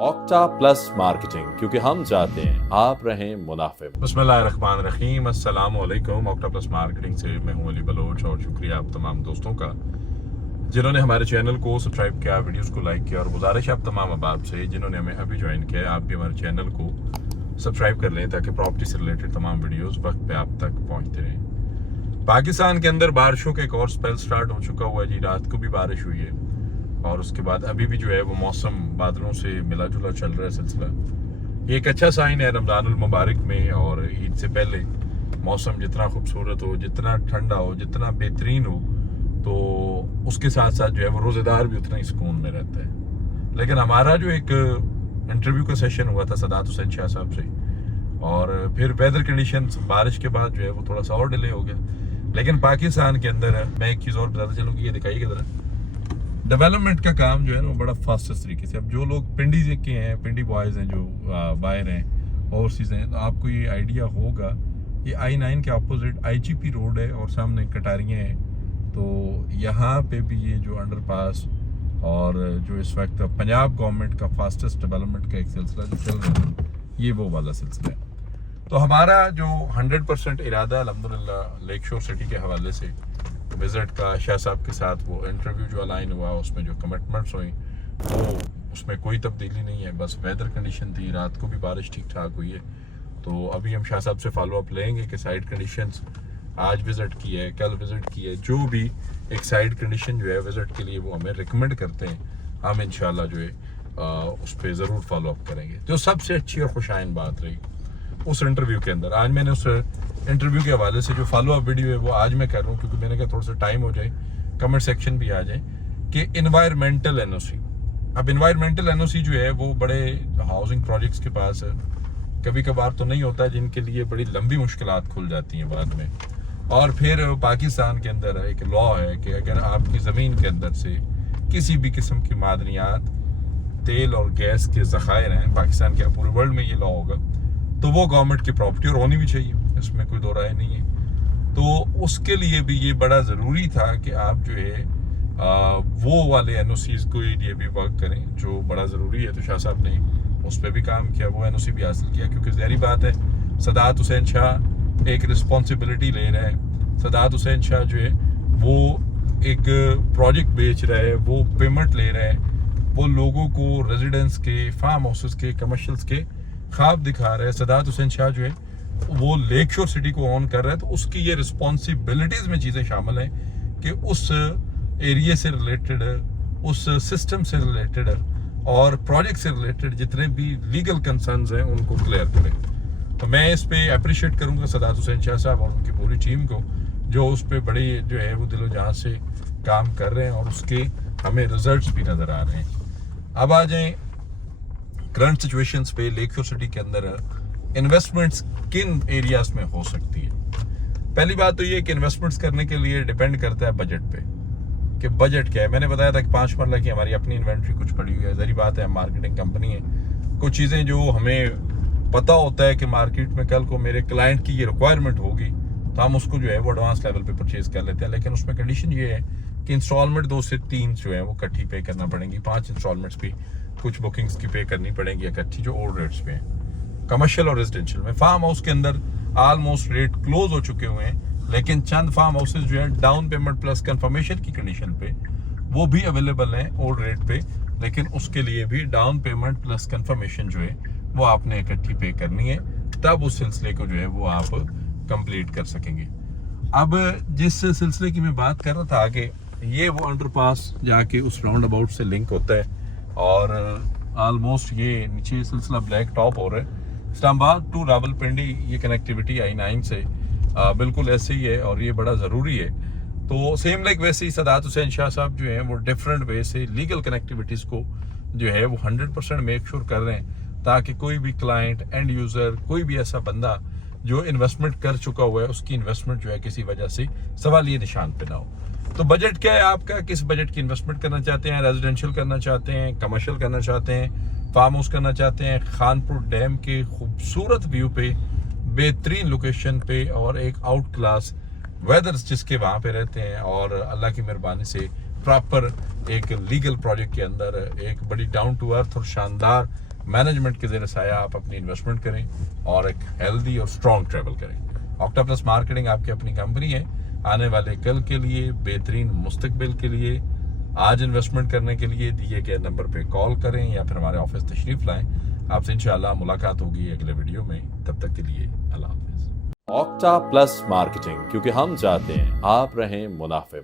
Octa plus marketing, क्योंकि हम चाहते हैं आप रहें मुनाफे। बिस्मिल्लाहिर्रहमानिर्रहीम, अस्सलाम वालेकुम। ऑक्टा प्लस मार्केटिंग से मैं हूं अली बलोच और शुक्रिया आप तमाम दोस्तों का जिन्होंने हमारे चैनल को सब्सक्राइब किया, वीडियोस को लाइक किया, और गुजारिश आप तमाम अहबाब से जिन्होंने हमें अभी ज्वाइन किया है, आप भी हमारे चैनल को सब्सक्राइब कर लें ताकि प्रॉपर्टी से रिलेटेड तमाम वीडियोस वक्त पे आप तक पहुंचते रहें। पाकिस्तान के अंदर बारिशों का एक और स्पेल स्टार्ट हो चुका हुआ है जी। रात को भी बारिश हुई है और उसके बाद अभी भी जो है वो मौसम बादलों से मिला जुला चल रहा है सिलसिला। ये एक अच्छा साइन है रमज़ानुल मुबारक में, और ईद से पहले मौसम जितना खूबसूरत हो, जितना ठंडा हो, जितना बेहतरीन हो, तो उसके साथ साथ जो है वो रोज़ेदार भी उतना ही सुकून में रहता है। लेकिन हमारा जो एक इंटरव्यू का सेशन हुआ था सदात हुसैन शाह साहब से, और फिर वेदर कंडीशंस बारिश के बाद जो है वो थोड़ा सा और डिले हो गया। लेकिन पाकिस्तान के अंदर मैं एक चीज़ और बताता चलूँगी, ये दिखाइएगा ज़रा, डेवलपमेंट का काम जो है ना बड़ा फास्टेस्ट तरीके से। अब जो लोग पिंडी के हैं, पिंडी बॉयज़ हैं जो बाहर हैं, ओवरसीज़ हैं, तो आपको ये आइडिया होगा, ये I9 के अपोजिट IGP रोड है और सामने कटारियाँ हैं। तो यहाँ पे भी ये जो अंडरपास और जो इस वक्त पंजाब गवर्नमेंट का फास्टेस्ट डेवलपमेंट का एक सिलसिला जो चल रहा है, ये वो वाला सिलसिला है। तो हमारा जो 100% इरादा अल्हम्दुलिल्लाह लेक शोर सिटी के हवाले से विजिट का, शाह साहब के साथ वो इंटरव्यू जो अलाइन हुआ, उसमें जो कमिटमेंट्स हुई वो उसमें कोई तब्दीली नहीं है। बस वेदर कंडीशन थी, रात को भी बारिश ठीक ठाक हुई है। तो अभी हम शाह साहब से फॉलो अप लेंगे कि साइड कंडीशंस आज विज़िट की है, कल विज़िट की है, जो भी एक साइड कंडीशन जो है विज़िट के लिए वो हमें रिकमेंड करते हैं, हम इंशाल्लाह जो है उस पर ज़रूर फॉलो अप करेंगे। जो सबसे अच्छी और खुशाइन बात रही उस इंटरव्यू के अंदर, आज मैंने उस इंटरव्यू के हवाले से जो फॉलो अप वीडियो है वो आज मैं कर रहा हूँ, क्योंकि मैंने कहा थोड़ा सा टाइम हो जाए, कमेंट सेक्शन भी आ जाए, कि इन्वायरमेंटल NOC। अब इन्वायरमेंटल NOC जो है वो बड़े हाउसिंग प्रोजेक्ट्स के पास कभी कभार तो नहीं होता है, जिनके लिए बड़ी लंबी मुश्किलात खुल जाती हैं बाद में। और फिर पाकिस्तान के अंदर एक लॉ है कि अगर आपकी ज़मीन के अंदर से किसी भी किस्म की मादनियात, तेल और गैस के ज़खायर हैं, पाकिस्तान के पूरे वर्ल्ड में ये लॉ होगा, तो वो गवर्नमेंट की प्रॉपर्टी और होनी भी चाहिए, इसमें कोई दो राय नहीं है। तो उसके लिए भी ये बड़ा ज़रूरी था कि आप जो है वो वाले NOCs को लिए भी वर्क करें, जो बड़ा ज़रूरी है। तो शाह साहब ने उस पर भी काम किया, वो NOC भी हासिल किया, क्योंकि ज़ाहिर बात है सदात हुसैन शाह एक रिस्पॉन्सिबिलिटी ले रहा है। सदात हुसैन शाह जो है वो एक प्रोजेक्ट बेच रहा है, वो पेमेंट ले रहा है, वो लोगों को रेजिडेंस के, फार्म हाउसेस के, कमर्शियल्स के ख्वाब दिखा रहा है। सदात हुसैन शाह जो है वो लेक शोर सिटी को ऑन कर रहा है, तो उसकी ये रिस्पॉन्सिबिलिटीज़ में चीज़ें शामिल हैं कि उस एरिया से रिलेटेड, उस सिस्टम से रिलेटेड और प्रोजेक्ट से रिलेटेड जितने भी लीगल कंसर्न्स हैं उनको क्लियर करें। तो मैं इस पे अप्रिशिएट करूंगा सदात हुसैन शाह साहब और उनकी पूरी टीम को, जो उस पे बड़ी जो है वो दिलो जान से काम कर रहे हैं, और उसके हमें रिजल्ट्स भी नज़र आ रहे हैं। अब आ जाएँ करंट सिचुएशंस पे। लेक शोर सिटी के अंदर इन्वेस्टमेंट्स किन एरियाज में हो सकती है? पहली बात तो ये कि इन्वेस्टमेंट्स करने के लिए डिपेंड करता है बजट पे, कि बजट क्या है। मैंने बताया था कि 5 मरला की हमारी अपनी इन्वेंट्री कुछ पड़ी हुई है। ज़ाहिर बात है, मार्केटिंग कंपनी है, कुछ चीज़ें जो हमें पता होता है कि मार्केट में कल को मेरे क्लाइंट की ये रिक्वायरमेंट होगी, तो हम उसको जो है वो एडवांस लेवल पे परचेज कर लेते हैं। लेकिन उसमें कंडीशन ये है कि इंस्टॉलमेंट 2 से 3 जो है वो इकट्ठी पे करना पड़ेंगी, 5 इंस्टॉलमेंट्स भी कुछ बुकिंग्स की पे करनी पड़ेंगी इकट्ठी, जो ओल्ड रेट्स पे हैं। कमर्शियल और रेजिडेंशियल में फार्म हाउस के अंदर ऑलमोस्ट रेट क्लोज हो चुके हुए हैं, लेकिन चंद फार्म हाउसेज जो है डाउन पेमेंट प्लस कंफर्मेशन की कंडीशन पे वो भी अवेलेबल हैं ओल्ड रेट पे, लेकिन उसके लिए भी डाउन पेमेंट प्लस कंफर्मेशन जो है वो आपने इकट्ठी पे करनी है, तब उस सिलसिले को जो है वो आप कंप्लीट कर सकेंगे। अब जिस सिलसिले की मैं बात कर रहा था आगे, ये वो अंडरपास जाके उस राउंड अबाउट से लिंक होता है, और ऑलमोस्ट ये नीचे सिलसिला ब्लैक टॉप हो रहा है। इस्लामाबाद टू रावलपिंडी ये कनेक्टिविटी I9 से बिल्कुल ऐसे ही है, और ये बड़ा ज़रूरी है। तो सेम लाइक वैसे ही सदात हुसैन शाह साहब जो हैं वो डिफरेंट वे से लीगल कनेक्टिविटीज़ को जो है वो 100% मेक श्योर कर रहे हैं, ताकि कोई भी क्लाइंट, एंड यूज़र, कोई भी ऐसा बंदा जो इन्वेस्टमेंट कर चुका हुआ है, उसकी इन्वेस्टमेंट जो है किसी वजह से सवालिया निशान पे ना हो। तो बजट क्या है आपका, किस बजट की इन्वेस्टमेंट करना चाहते हैं? रेजिडेंशियल करना चाहते हैं, कमर्शियल करना चाहते हैं, फार्म हाउस करना चाहते हैं, खानपुर डैम के खूबसूरत व्यू पे, बेहतरीन लोकेशन पे, और एक आउट क्लास वेदर्स जिसके वहाँ पे रहते हैं, और अल्लाह की मेहरबानी से प्रॉपर एक लीगल प्रोजेक्ट के अंदर एक बड़ी डाउन टू अर्थ और शानदार मैनेजमेंट के ज़ेर साया आप अपनी इन्वेस्टमेंट करें और एक हेल्दी और स्ट्रॉन्ग ट्रैवल करें। ऑक्टा प्लस मार्केटिंग आपकी अपनी कंपनी है। आने वाले कल के लिए, बेहतरीन मुस्तकबिल के लिए, आज इन्वेस्टमेंट करने के लिए दिए गए नंबर पे कॉल करें या फिर हमारे ऑफिस तशरीफ़ लाएं। आपसे इंशाअल्लाह मुलाकात होगी अगले वीडियो में। तब तक के लिए अल्लाह हाफ़िज़। ऑक्टा प्लस मार्केटिंग, क्योंकि हम चाहते हैं आप रहें मुनाफे।